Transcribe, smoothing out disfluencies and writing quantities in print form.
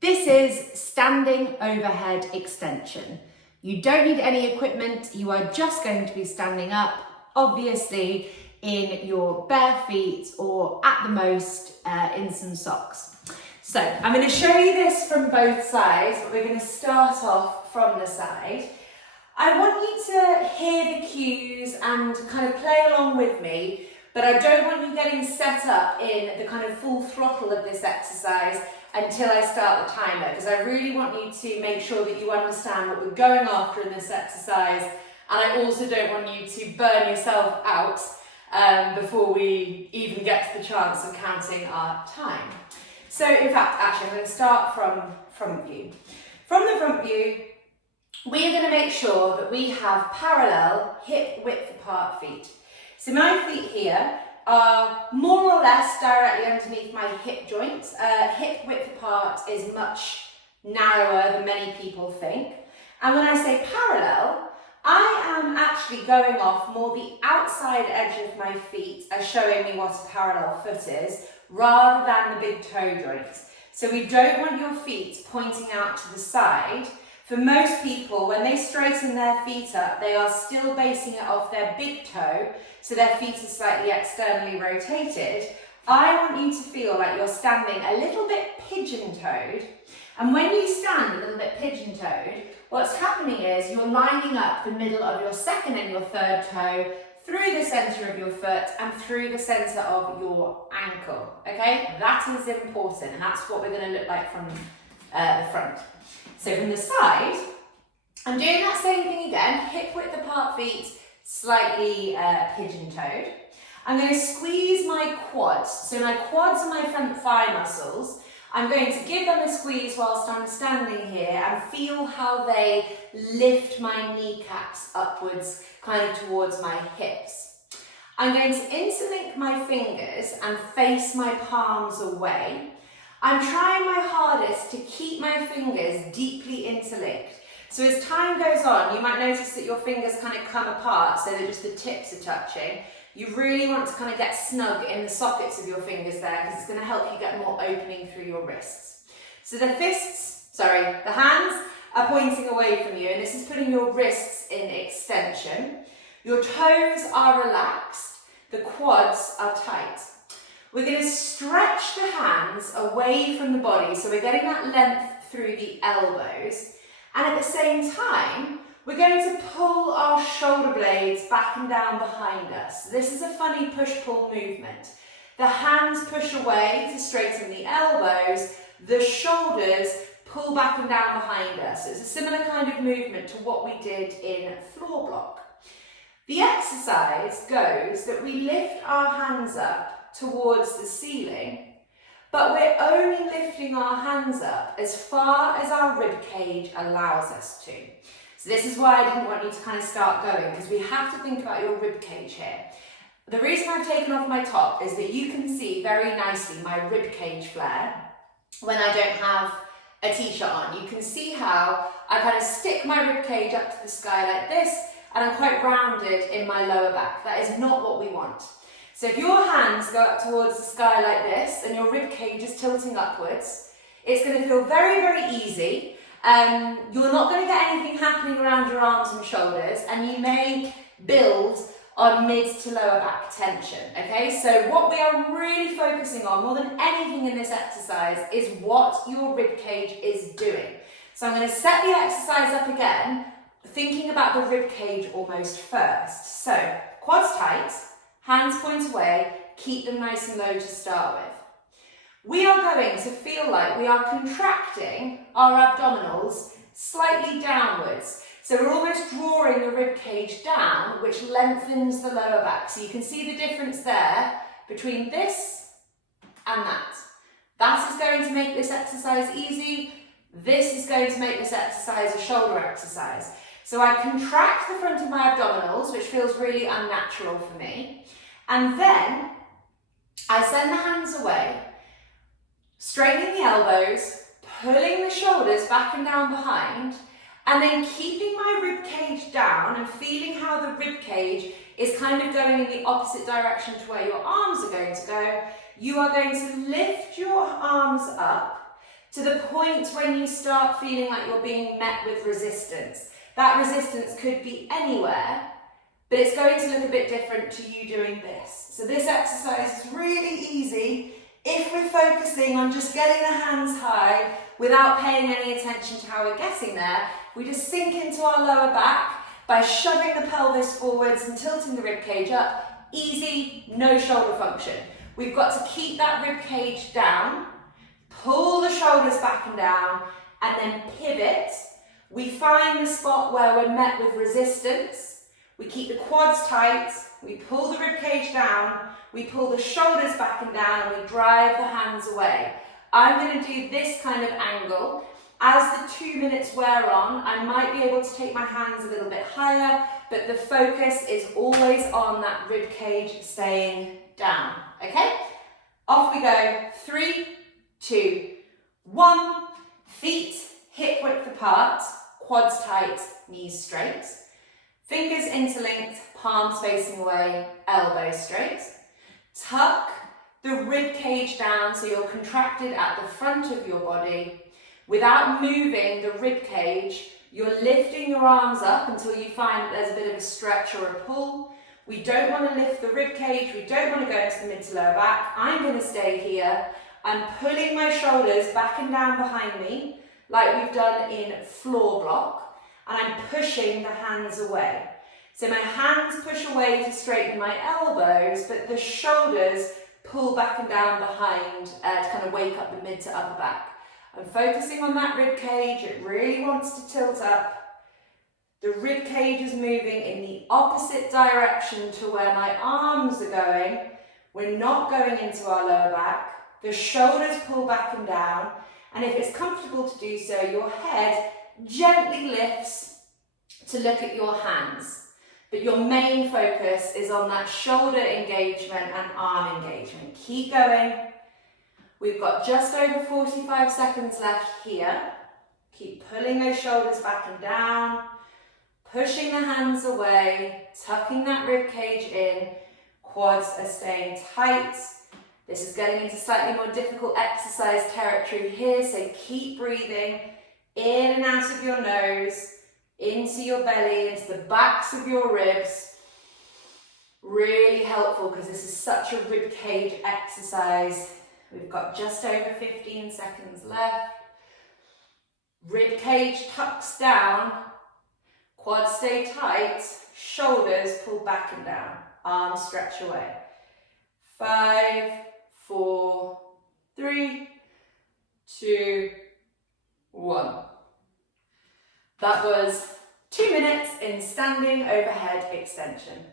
This is standing overhead extension. You don't need any equipment, you are just going to be standing up, obviously in your bare feet or at the most in some socks. So I'm going to show you this from both sides, but we're going to start off from the side. I want you to hear the cues and kind of play along with me, but I don't want you getting set up in the kind of full throttle of this exercise until I start the timer, because I really want you to make sure that you understand what we're going after in this exercise, and I also don't want you to burn yourself out before we even get to the chance of counting our time. So in fact, actually I'm going to start from front view. From the front view, we're going to make sure that we have parallel hip width apart feet. So my feet here are more or less directly underneath my hip joints. Hip width apart is much narrower than many people think. And when I say parallel, I am actually going off more the outside edge of my feet as showing me what a parallel foot is, rather than the big toe joints. So we don't want your feet pointing out to the side. For most people, when they straighten their feet up, they are still basing it off their big toe, so their feet are slightly externally rotated. I want you to feel like you're standing a little bit pigeon-toed, and when you stand a little bit pigeon-toed, what's happening is you're lining up the middle of your second and your third toe through the centre of your foot and through the centre of your ankle, okay? That is important, and that's what we're going to look like from the front. So from the side, I'm doing that same thing again, hip width apart feet, slightly pigeon-toed. I'm going to squeeze my quads. So my quads are my front thigh muscles. I'm going to give them a squeeze whilst I'm standing here and feel how they lift my kneecaps upwards, kind of towards my hips. I'm going to interlink my fingers and face my palms away. I'm trying my hardest to keep my fingers deeply interlinked. So as time goes on, you might notice that your fingers kind of come apart so that just the tips are touching. You really want to kind of get snug in the sockets of your fingers there, because it's going to help you get more opening through your wrists. So the hands are pointing away from you, and this is putting your wrists in extension. Your toes are relaxed, the quads are tight. We're going to stretch the hands away from the body, so we're getting that length through the elbows. And at the same time, we're going to pull our shoulder blades back and down behind us. This is a funny push-pull movement. The hands push away to straighten the elbows, the shoulders pull back and down behind us. It's a similar kind of movement to what we did in floor block. The exercise goes that we lift our hands up towards the ceiling, but we're only lifting our hands up as far as our rib cage allows us to. So this is why I didn't want you to kind of start going, because we have to think about your rib cage here. The reason I've taken off my top is that you can see very nicely my rib cage flare when I don't have a t-shirt on. You can see how I kind of stick my rib cage up to the sky like this, and I'm quite rounded in my lower back. That is not what we want. So if your hands go up towards the sky like this and your rib cage is tilting upwards, it's going to feel very, very easy. You're not going to get anything happening around your arms and shoulders, and you may build on mid to lower back tension, okay? So what we are really focusing on more than anything in this exercise is what your rib cage is doing. So I'm going to set the exercise up again, thinking about the rib cage almost first. So quads tight, hands point away, keep them nice and low to start with. We are going to feel like we are contracting our abdominals slightly downwards. So we're almost drawing the rib cage down, which lengthens the lower back. So you can see the difference there between this and that. That is going to make this exercise easy. This is going to make this exercise a shoulder exercise. So I contract the front of my abdominals, which feels really unnatural for me. And then I send the hands away, straightening the elbows, pulling the shoulders back and down behind, and then keeping my rib cage down and feeling how the rib cage is kind of going in the opposite direction to where your arms are going to go. You are going to lift your arms up, to the point when you start feeling like you're being met with resistance. That resistance could be anywhere, but it's going to look a bit different to you doing this. So this exercise is really easy if we're focusing on just getting the hands high without paying any attention to how we're getting there. We just sink into our lower back by shoving the pelvis forwards and tilting the rib cage up. Easy, no shoulder function. We've got to keep that rib cage down, pull the shoulders back and down, and then pivot. We find the spot where we're met with resistance. We keep the quads tight, we pull the rib cage down, we pull the shoulders back and down, and we drive the hands away. I'm going to do this kind of angle. As the 2 minutes wear on, I might be able to take my hands a little bit higher, but the focus is always on that rib cage staying down, okay? Off we go. 3, 2, 1. Feet hip width apart, quads tight, knees straight. Fingers interlinked, palms facing away, elbows straight. Tuck the rib cage down so you're contracted at the front of your body. Without moving the rib cage, you're lifting your arms up until you find that there's a bit of a stretch or a pull. We don't want to lift the rib cage, we don't want to go into the mid to lower back. I'm going to stay here. I'm pulling my shoulders back and down behind me, like we've done in floor block, and I'm pushing the hands away. So my hands push away to straighten my elbows, but the shoulders pull back and down behind to kind of wake up the mid to upper back. I'm focusing on that rib cage, it really wants to tilt up. The rib cage is moving in the opposite direction to where my arms are going. We're not going into our lower back. The shoulders pull back and down, and if it's comfortable to do so, your head gently lifts to look at your hands. But your main focus is on that shoulder engagement and arm engagement. Keep going. We've got just over 45 seconds left here. Keep pulling those shoulders back and down, pushing the hands away, tucking that rib cage in. Quads are staying tight. This is getting into slightly more difficult exercise territory here, so keep breathing in and out of your nose, into your belly, into the backs of your ribs. Really helpful because this is such a rib cage exercise. We've got just over 15 seconds left. Rib cage tucks down, quads stay tight, shoulders pull back and down, arms stretch away. 5, 4, 3, 2, 1. That was 2 minutes in standing overhead extension.